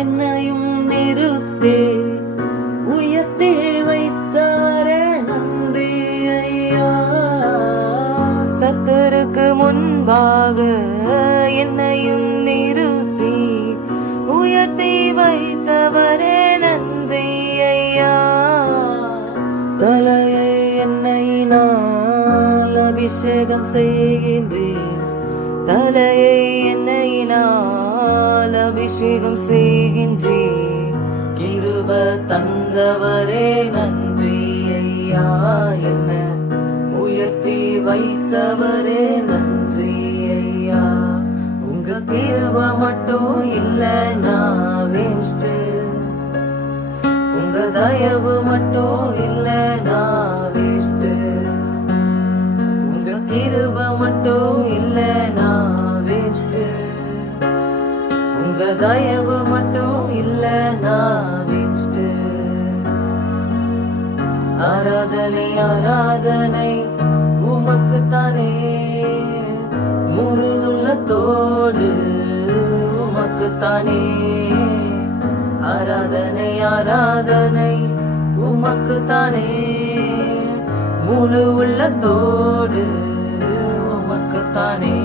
என்னையும் நிறுத்தே உயர்த்தி வைத்தவரே நன்றி ஐயா. சத்துருக்கு முன்பாக என்னையும் நிறுத்தி உயர்த்தி வைத்தவரே நன்றி ஐயா. தலையை எண்ணெயினால் அபிஷேகம் செய்கின்றேன், தலையை எண்ணெயினால் அபிஷேகம் செய்கின்றேன். கிருப தந்தவரே நன்றி ஐயா. என்ன உயர்த்தி வைத்தவரே நன்றி ஐயா. உங்க கிருப மட்டும் இல்லைனா வேஸ்ட், உங்க தயவு மட்டும் இல்லைனா வேஸ்ட், உங்க கிருப மட்டும் இல்லைனா வேஸ்ட், உங்க தயவு மட்டும் இல்லைனா வேஸ்ட். ஆராதனை ஆராதனை உமக்குத்தானே, முழுதுள்ளத்தோடு உமக்குத்தானே. ஆராதனை ஆராதனை உமக்குத்தானே, முழு உள்ளத்தோடு உமக்குத்தானே.